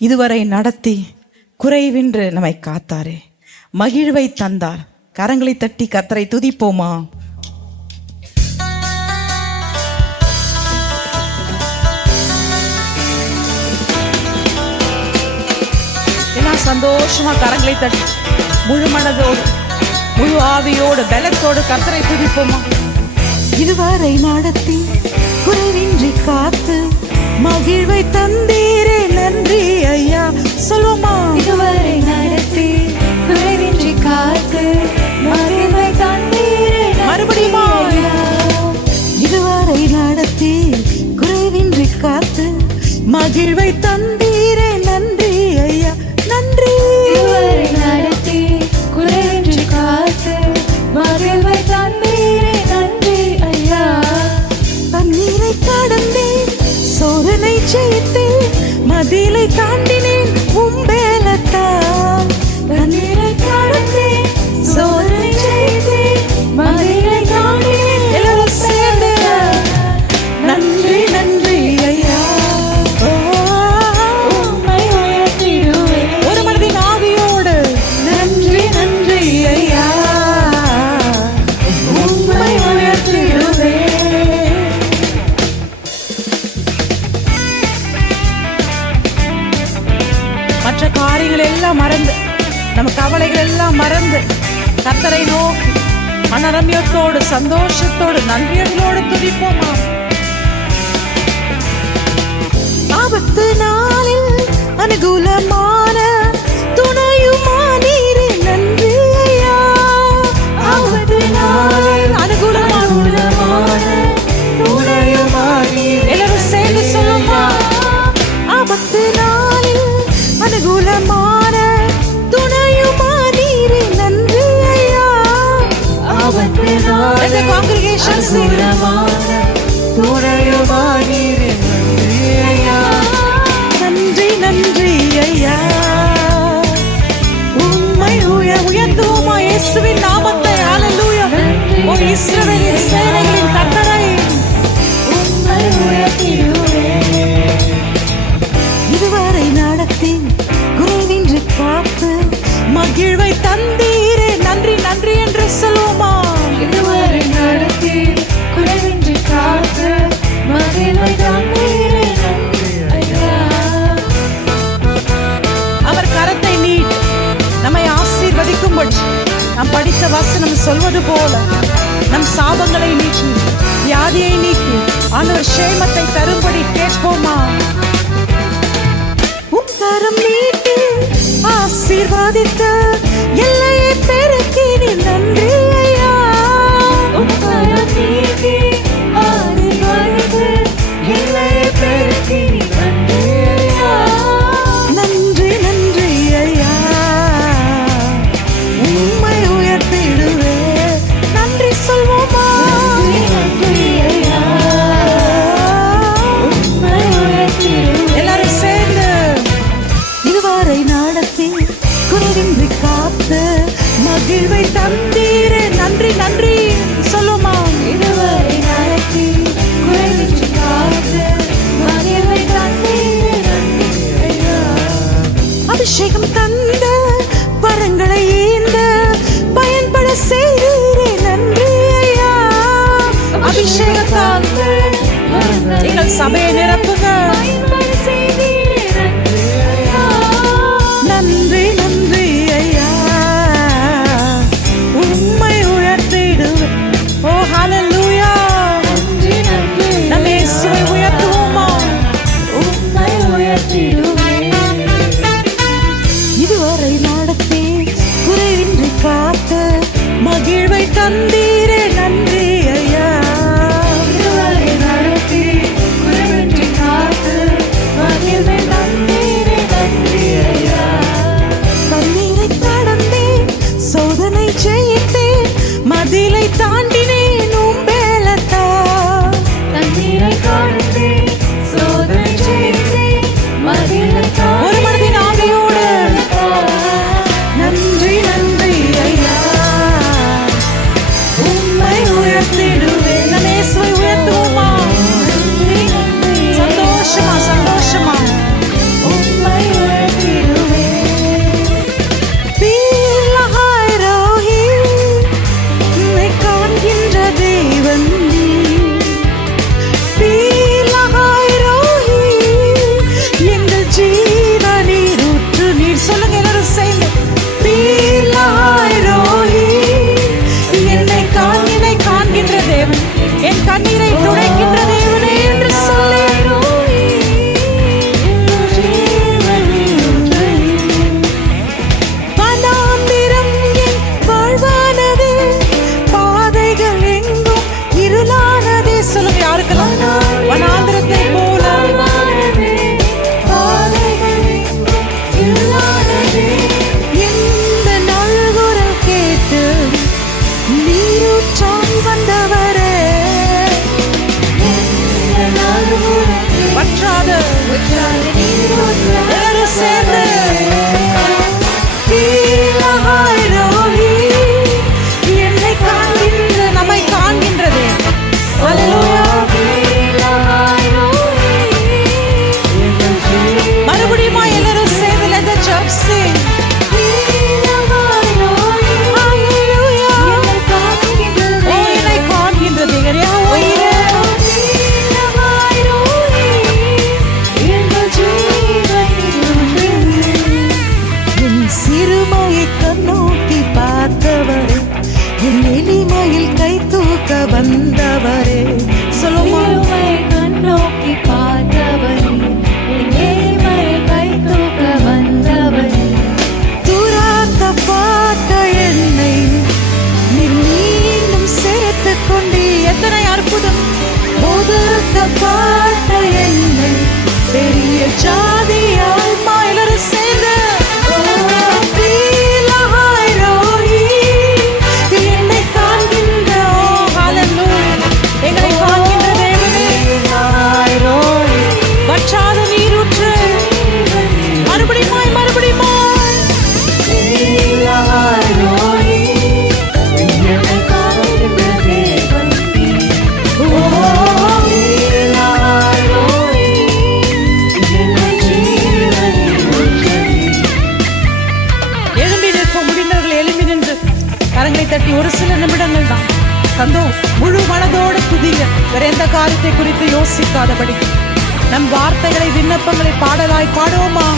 இதுவரை நடத்தி குறைவின்று நம்மை காத்தாரே, மகிழ்வை தந்தார். கரங்களை தட்டி கர்த்தரை துதிப்போமா? எல்லாம் சந்தோஷமா கரங்களை தட்டி முழு மனதோடு முழு ஆவியோடு பலத்தோடு கர்த்தரை துதிப்போமா? இதுவரை நடத்தி குறைவின்றி காத்து மகிழ்வை தந்தீரே நன்றி ஐயா. சொல்லுமா? இதுவரை நடத்தி குறைவின்றி காத்து மகிழ்வை தந்தீரே மறுபடியுமா? இதுவரை நடத்தி குறைவின்றி காத்து மகிழ்வை தந்தீரே நன்றி ஐயா. நன்றி. இதுவரை நடத்தி குறைவின்றி காத்து மகிழ்வை தந்தீரே நன்றி ஐயா. தண்ணீரை கடந்தேன், சோதனை ஜெயித்தேன், மதிலை தாண்டினேன் உம்பேலத்தால். தண்ணீரை கடந்தேன், சோதனை ஜெயித்தேன், மதிலை தாண்டினேன். எல்லாரும் சேர்ந்து நன்றி நன்றி ஐயா. உம்மை உயர்த்திடுவேன். ஒரு மனதின் ஆவியோடு நன்றி நன்றி ஐயா. உம்மை உயர்த்திடுவேன். மற்ற காரியங்கள் எல்லாம் மறந்து, நம்ம கவலைகள் எல்லாம் மறந்து கர்த்தரை நோக்கி மனரம்யத்தோடு சந்தோஷத்தோடு நன்றியோடு துதிப்போமா? ஆபத்து நாளில் அனுகூலமான துணையுமானீரே நன்றி ஐயா. ஆபத்து நாளில் அனுகூலமான துணையுமானீரே. எல்லாரும் சேர்ந்து சொல்லுமா? ஆபத்து நாளில் அனுகூலமான துணையுமானீரே நன்றி ஐயா. ஆபத்து நாளில் இந்த congregation அனுகூலமான துணையுமானீரே நன்றி ஐயா. நன்றி நன்றி ஐயா. உம்மை உயர்த்துவோமா இயேசுவின் நாமத்தை? ஹல்லேலூயா. ஓ இஸ்ரவேலின் சேனைகளின் கர்த்தரை உம்மை உயர்த்திடுவேன். இதுவரை நடத்தி குறைவின்றி காத்து மகிழ்வை தந்தீரே நன்றி நன்றி என்று சொல்லுவோமா? இதுவரை நடத்தி குறைவின்றி காத்து மகிழ்வை தந்தீரே நன்றி ஐயா. அவர் கரத்தை நீட்டி நம்மை ஆசீர்வதிக்கும்படி நாம் படித்த வசனம் சொல்வது போல நம் சாபங்களை நீக்கி வியாதியை நீக்கி ஆண்டவர் சேமத்தை தரும்படி கேட்போமா? உம் கரம் நீட்டி ஆசீர்வதித்த எல்லையை பெருக்கினி நன்றி ஐயா. உம் கரம் நீட்டி ஆசீர்வதித்து எல்லையை பெருக்கி நன்றி ஐயா. நன்றி நன்றி ஐயா. உம்மை உயர்த்திடுவே. நன்றி சொல்வோமா? நன்றி நன்றி ஐயா. உம்மை உயர்த்திடுவேன். எல்லாரும் சேர்ந்து இதுவரை நடத்தி குறைவின்றி காத்து மகிழ்வை தந்தீரே நன்றி நன்றி சொல்லுமா? இதுவரை நடத்தி குறைவின்றி காத்து மகிழ்வை தந்தீரே நன்றி ஐயா. அபிஷேகம் தந்த வரங்களை ஈந்த பயன்பட செய்தீரே நன்றி ஐயா. அபிஷேகத்தால் எங்கள் சபையை நிரப்புங்க. பயன்பட செய்தீரே நன்றி ஐயா. நன்றி நன்றி ஐயா. உம்மை உயர்த்திடுவே. ஓ ஹல்லேலூயா. நன்றி நன்றி நம்ம இயேசுவை உயர்த்துவோமா? உம்மை உயர்த்திடுவேன். இதுவரை நடத்தி குறைவின்றி காத்து மகிழ்வை தந்தீரே நன்றி ஐயா. இதுவரை நடத்தி குறைவின்றி காத்து கண்ணீரை துடைக்கின்ற தேவனே என்று சொல்லி வனாந்திரம் என் வாழ்வானது, பாதைகள் எங்கும் இருளானதே. சொல்லுங்க யாருக்கெல்லாம் வனாந்திரத்தை போல இந்த நல்குரல் கேட்டு நீரூற்றாய் வந்தவரே, வற்றாத எல்லாரும் சேர்ந்து என்னை காண்கின்ற, நம்மை காண்கின்றதே. மறுபடியும் எல்லாரும் சேர்ந்து let the church sing. என்னை காண்கின்றது என் சிறுமையை கண்ணோக்கி பார்த்தவரே, என் எளிமையில் கை தூக்க வந்தவரே. சொல்லுமா கண்ணோக்கி பார்த்தவரே, கை தூக்க வந்தவரே, துராக்கப்பட்ட என்னை நீர் மீண்டும் சேர்த்துக் கொண்டு. எத்தனை அற்புதம்! ஒதுக்கப்பட்ட என்னை பெரிய ஜாதியால் எல்லாரும் சேர்ந்து என்னை காண்கின்ற எங்களை காண்கின்ற தேவனே, வற்றாத நீரூற்று. மறுபடியுமாய் எழும்பி நிற்போம். முடிந்தவர்கள் எழும்பி நின்று கரங்களை தட்டி ஒரு சில நிமிடங்கள் தான் முழு மனதோடு துதிங்க. வேற எந்த காரியத்தை குறித்து யோசிக்காதபடி நம் வார்த்தைகளை, விண்ணப்பங்களை பாடலாய் பாடுவோமா?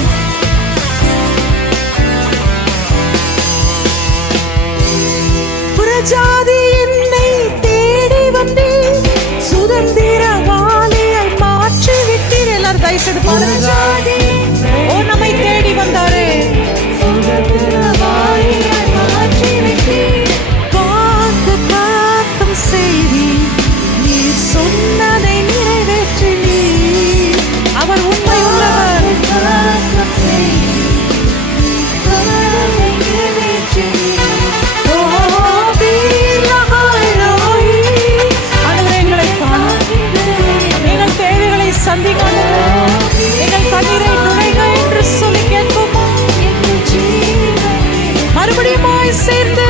புறஜாதி என்னை தேடி வந்தே, சுதந்திரவாளியை மாற்றி விட்டீர். எல்லாரும் தயவுசெய்து பாடுங்க. ஓ, நம்மை தேடி வந்தாரே, வாக்கு காக்கும் செய்தி நீர் சொன்னதை நிறைவேற்றி நீர். அவர் உண்மை உள்ளவர். எங்கள் தேவைகளை சந்திக்க, எங்கள் கண்ணீரை துடைங்க என்று சொல்லி கேட்போமா? மறுபடியும் சேர்ந்து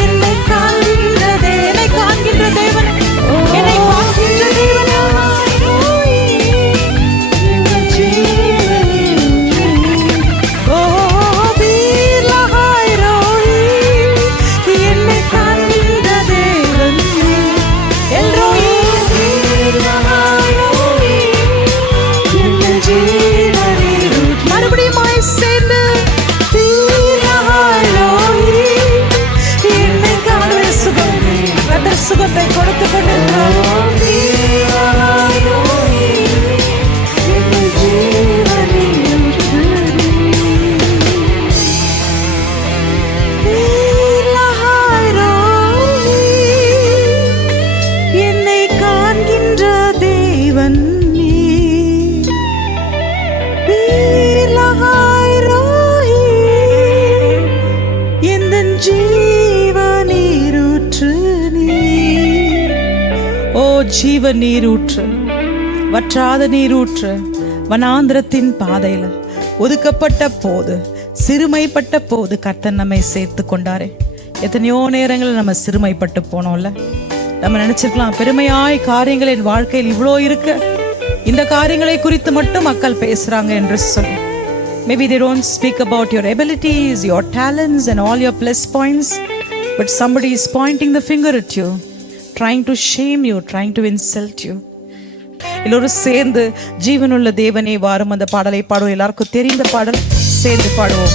என்னை காண்கின்றதே, என்னை காண்கின்ற தேவன், என்னை காண்கின்ற தேவன். ஓ என்னை காண்கின்ற தேவன் எல்ரோயி. மறுபடியும் சேர்ந்து என்னை காண்கிற சுகம், கர்த்தர் சுகத்தை கொடுத்து கொண்டிருக்கிறார். என்னை காண்கின்ற தேவன் ஜீவ நீரூற்று, வற்றாத நீரூற்று. வனாந்திரத்தின் பாதையில ஒதுக்கப்பட்ட போது, சிறுமைப்பட்ட போது கர்த்தர் நம்மை சேர்த்து கொண்டாரே. எத்தனையோ நேரங்களில் நம்ம சிறுமைப்பட்டு போனோம்ல. நம்ம நினைச்சிருக்கலாம், பெருமையாய் காரியங்கள் என் வாழ்க்கையில் இவ்வளோ இருக்கு, இந்த காரியங்களை குறித்து மட்டும் மக்கள் பேசுறாங்க என்று சொல்லி. Maybe they don't speak about your abilities, your talents and all your plus points, but somebody is pointing the finger at you, trying to shame you, trying to insult you. எல்லோரும் சேர்ந்து ஜீவனுள்ள தேவனே வாரும் அந்த பாடலை பாடுவோம். எல்லாருக்கும் தெரிந்த பாடல், சேர்ந்து பாடுவோம்.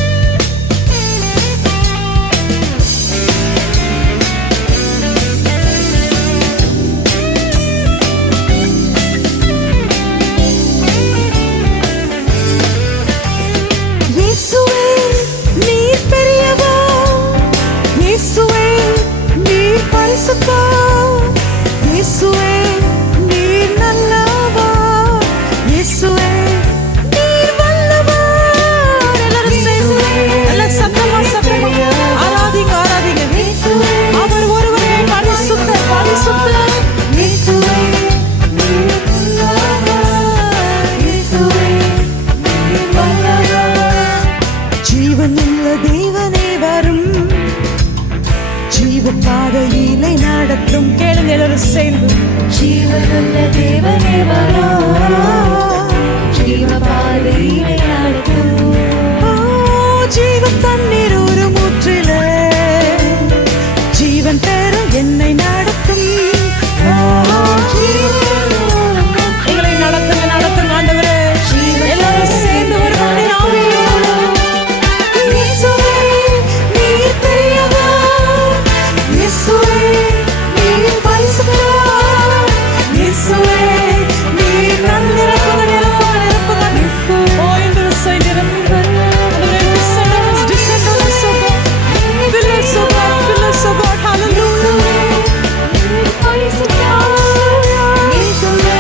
பரிசுத்தா இயேசுவே நீர் நல்லவா இயேசுவே நீர் வல்லவர் எல்லாரும் சேர்ந்து நல்ல சத்தமா ஆராதிங்க அவர் ஒருவரே பரிசுத்தர் பரிசுத்தர் இயேசுவே நீர் நல்லவர் இயேசுவே நீர் வல்லவர் ஜீவனுள்ள தேவனே வரும் ஜீவ பாதையிலே நடத்தும் கேளுங்க எல்லாரும் சேர்ந்து ஜீவனுள்ள தேவனே வரும் ஜீவ பாதையிலே நடத்தும் ஜீவ தண்ணீர் ஒரு முற்றிலே ஜீவன் பெற என்னை நடத்தும் எங்களை நடத்துங்க நடத்துங்க ஆண்டவரே எல்லாரும் சேர்ந்து ஒரு மணி இயேசுவே நீர் பெரியவர் இயேசுவே நீர் பரிசுத்தர் இயேசுவே நீர் நிரப்புங்க நிரப்புங்க நிரப்புங்க ஓ இந்த விசை நிரப்புங்க ஆண்டவரே descend on us, oh God. Fill us, oh God, fill us, oh God. Hallelujah. நீர் பரிசுத்தர் இயேசுவே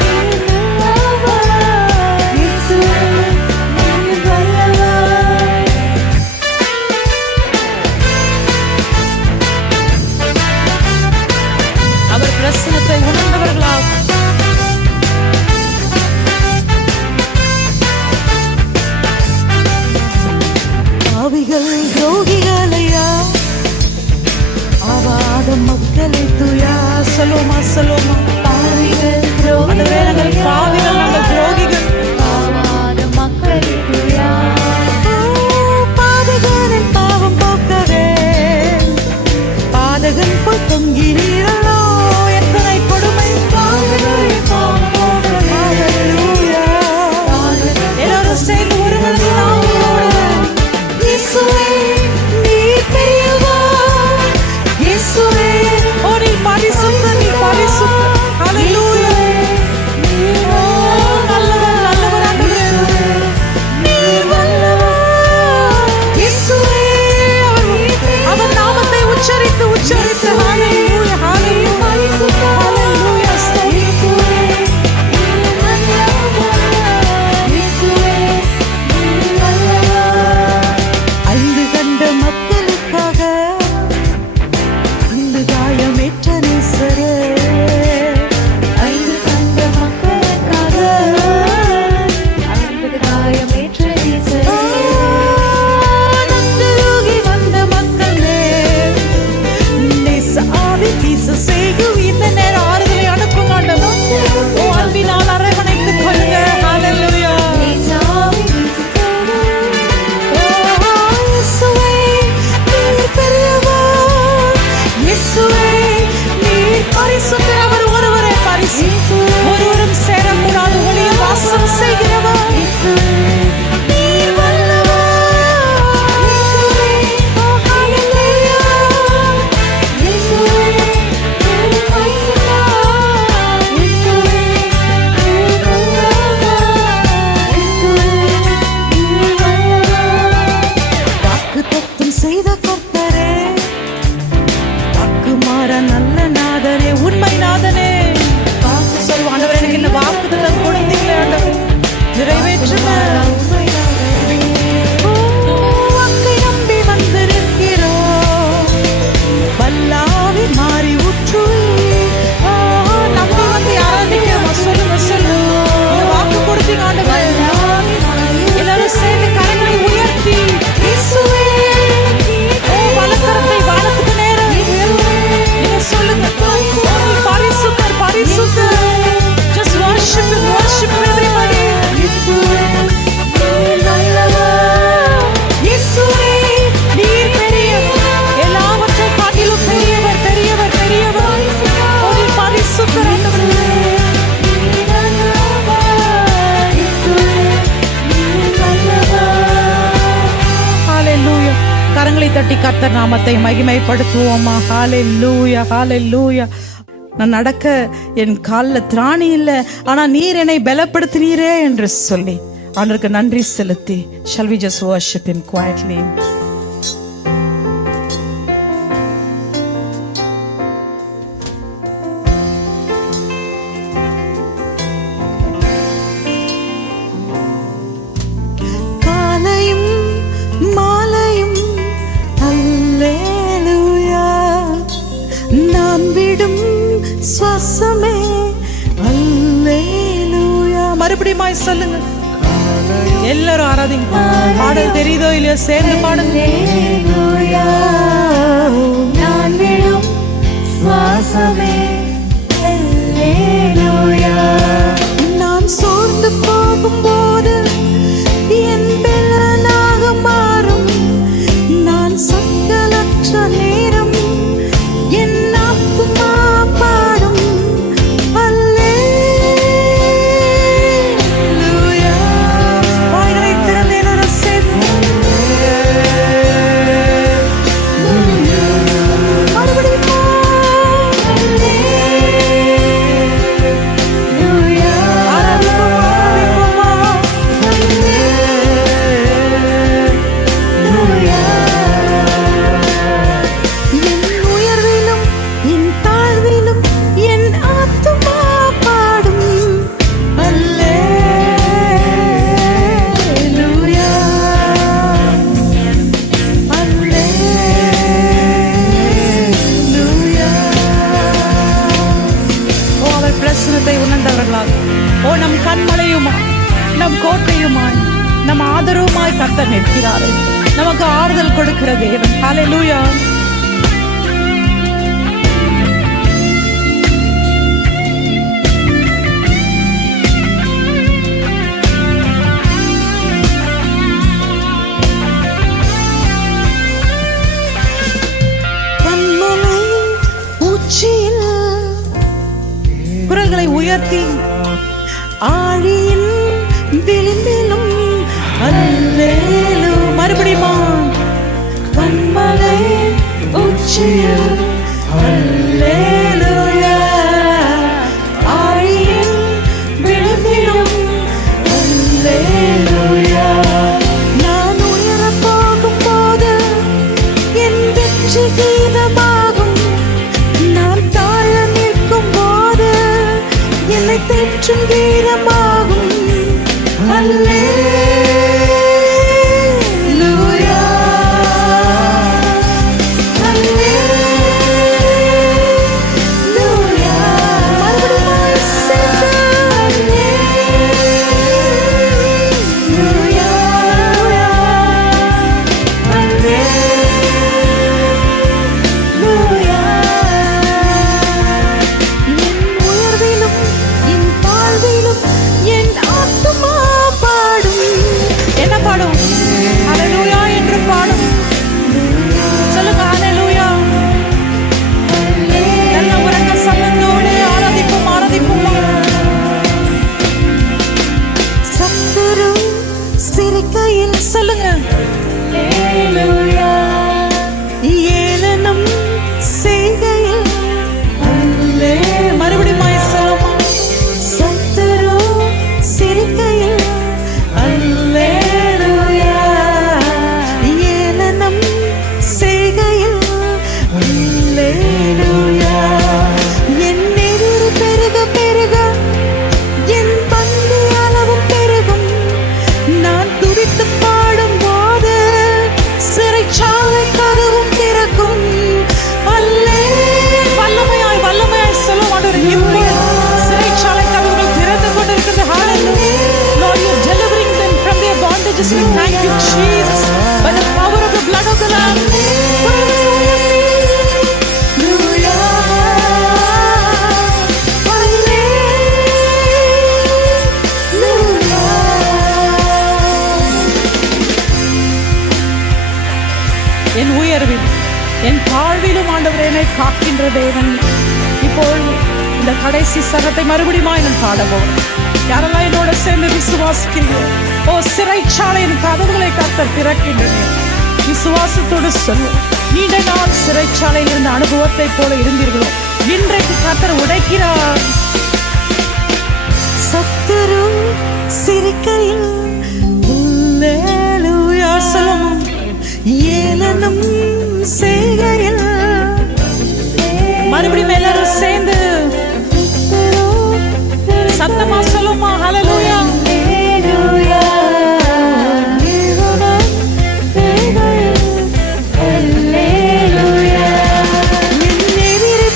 நீர் நல்லவர் இயேசுவே நீர் வல்லவர் அவர் பிரசன்னத்தை உணர்ந்தவர்களா பாவிகள் துரோகிகளையா ஆவாத மக்களை துயா சொல்லுவோமா சொல்லுவோமா பாவிகள் ஆண்டவரே நாங்கள் பாவிகள் நாங்கள் துரோகிகள் பாவாத மக்களுக்குயா பாதகனின் பாவம் போக்கவே பாதகன் போய் தொங்கினீரோ எத்தனை கொடுமை பாவிகளின் பாவம் போக்கவே ஹalleluya எல்லாரும் சேர்ந்து ஒரு மனது இயேசுவே நீர் பெரியவர் இயேசுவே ஓ நீ பரிசுத்தர் நீ பரிசுத்தர் ஹalleluya ஓ நல்லவர் நல்லவர் ஆண்டவரே நீர் வல்லவர் இயேசுவே அவர் நாமத்தை உச்சரித்து உச்சரித்து ஹalleluya ஹalleluya ஹalleluya இயேசுவே நீர் நல்லவர் இயேசுவே நீர் வல்லவர் ஐந்து கண்ட மக்களுக்காக இந்த காயமேற்ற நேசரே ஐந்து கண்ட மக்களுக்காக ஐந்து காயமேற்ற நேசரே நந்தருகி வந்த மக்களே நேச ஆவி வீச செய்யும் இந்த நேரம் ஆறுதலை அனுப்புங்க ஆண்டவர். ஓ அன்பினால் அரவணைத்துக் கொள்ளுங்க ஹalleluya இயேசுவே வீசுதோடு இயேசுவே நீர் பெரியவர் இயேசுவே நீர் பரிசுத்தர் அவர் ஒருவரே பரிசுத்தர் ஒருவரும் சேரக்கூடாது ஒளியில் வாசம் செய்கிறவர் நீர் வல்லவர் இயேசுவே ஹalleluya இயேசுவே நீர் பரிசுத்தர் இயேசுவே நீர் வல்லவர் இயேசுவே நீர் வல்லவர் வாக்குத்தத்தம் செய்த கர்த்தரே வாக்கு மாற நல்ல நாதரே உண்மை நாதனே சொல்லுவோம் ஆண்டவரே எனக்கு இந்த வாக்குத்தத்தம் கொடுத்தீங்களே ஆண்டவரே நிறைவேற்றுங்க வாக்கை நம்பி வந்திருக்கிறோம் வல்லாவி மாறி உற்று நம்பி வந்து யாரா நிக்கிறோமா சொல்லுங்க சொல்லுங்க இந்த வாக்கு கொடுத்தீங்க ஆண்டவரே எல்லாரும் சேர்ந்து கரங்களை உயர்த்தி இயேசுவே ஓ வலக்கரத்தை வானத்துக்கு நேரம் நீங்க சொல்லுங்க ஓ, நீ பரிசுத்தர் பரிசுத்தர் just worship him everybody நீர் நல்லவர் இயேசுவே நீர் பெரியவர் எல்லாவற்றை காட்டிலும் பெரியவர் பெரியவர் பெரியவர் ஓ நீ பரிசுத்தர் ஆண்டவரே நீர் நல்லவர் இயேசுவே நீர் நல்லவர் ஹalleluya கரங்களை தட்டி கர்த்தர் நாமத்தை மகிமைப்படுத்துவோமா ஹalleluya ஹalleluya நான் நடக்க என் காலில் திராணி இல்லை ஆனா நீர் என்னை பலப்படுத்தினீரே என்று சொல்லி ஆண்டவருக்கு நன்றி செலுத்தி shall we just worship him quietly நான் விடும் சுவாசமே அல்லேலூயா. மறுபடியும் சொல்லுங்க, எல்லாரும் ஆராதிங்க. பாடல் தெரியுதோ இல்லையோ சேர்ந்து பாடுங்க. நான் விடும் சுவாசமே அல்லேலூயா. நான் சோர்ந்து போகும்போது என் பெலனாக மாறும். நான் சக்கலற்ற நேரம் என் ஆத்துமா பாடும் அல்லேலூயா. வாய்களை திறந்து எல்லாரும் சேர்ந்து மறுபடியும் உணர்ந்தவர்களாக, ஓ நம் கண்மலையுமாய் நம் கோட்டையுமாய் நம் ஆதரவுமாய் கர்த்தர் நிற்கிறாரே, நமக்கு ஆறுதல் கொடுக்கிற தேவன். ஹல்லேலூயா. கண்மலை உச்சியில் குரல்களை உயர்த்தி ஆழியின் விளிம்பிலும் அல்லேலூயா. மறுபடியுமா கண்மலை உச்சியில் அல்லேலூயா. ஆழியின் விளிம்பிலும் அல்லேலூயா. நான் உயரப் போகும்போது என் வெற்றி கீதமாகும். நான் தாழ நிற்கும் போது என்னை தேற்றும் கீதமாகும். அல்லேலூயா. அல்லேலூயா. மறுபடியும் சேர்ந்து அல்லேலூயா. அல்லேலூயா. என் உயர்விலும் என் தாழ்விலும் என் ஆத்துமா பாடும். என்ன பாடும்? ஹல்லேலூயா என்று பாடும். சொல்லுங்க, ஹல்லேலூயா. நல்ல உறக்க சத்தத்தோடு ஆராதிப்போம், ஆராதிப்போம். சத்துரு சிரிக்கையில் சொல்லுங்க, அல்லேலூயா. ஏளனம் செய்கையில் அல்லே. மறுபடியும் சொல்லுமா, சத்துரு சிரிக்கையில் அல்லேலூயா. ஏளனம் செய்கையில் அல்லேலூயா. என் எதிரி பெருக பெருக என் பந்தி அளவும் பெருகும். நான் துதித்து பாடும்போது சிறைச்சாலை கதவும் திறக்கும். வல்லமையாய் வல்லமையாய் சொல்லும் ஆண்டவரே, இப்போ சிறைச்சாலை கதவுகள் திறந்து கொண்டிருக்கிறது. ஹல்லேலூயா. Lord, you are delivering them from their bondages. We thank you, Jesus, by the power of the blood of the Lamb. Hallelujah. என் உயர்வில் என் தாழ்விலும் ஆண்டவரே என்னை காக்கின்ற தேவன். இப்போ இந்த கடைசி சரத்தை மறுபடியும் நான் பாடவும். யாரெல்லாம் என்னோட சேர்ந்து விசுவாசிக்கிறீர்கள்? ஓ சிறைச்சாலையின் கதவுகளை கர்த்தர் திறக்கின்றனர். விசுவாசத்தோடு சொல்லும், நீண்ட நாள் சிறைச்சாலையில் இருந்த அனுபவத்தை போல இருந்தீர்களோ, இன்றைக்கு கர்த்தர் உடைக்கிறார். சத்துரு சிரிக்கையில் அல்லேலூயா சொல்லும். ஏளனம் செய்கையில் மறுபடியும் எல்லாரும் சேர்ந்து சத்தமா சொல்லுமா, ஹல்லேலூயா. என் எதிரி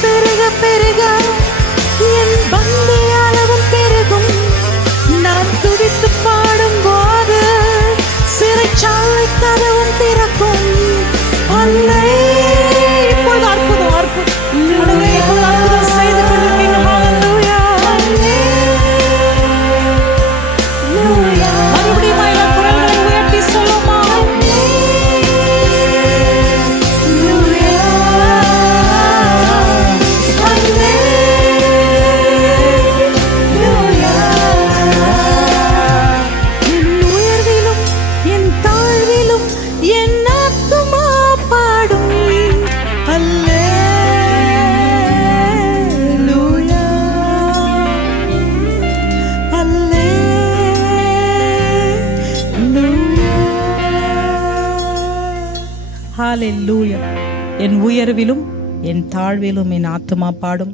உயர்விலும் என் தாழ்விலும் என் ஆத்துமா பாடும்.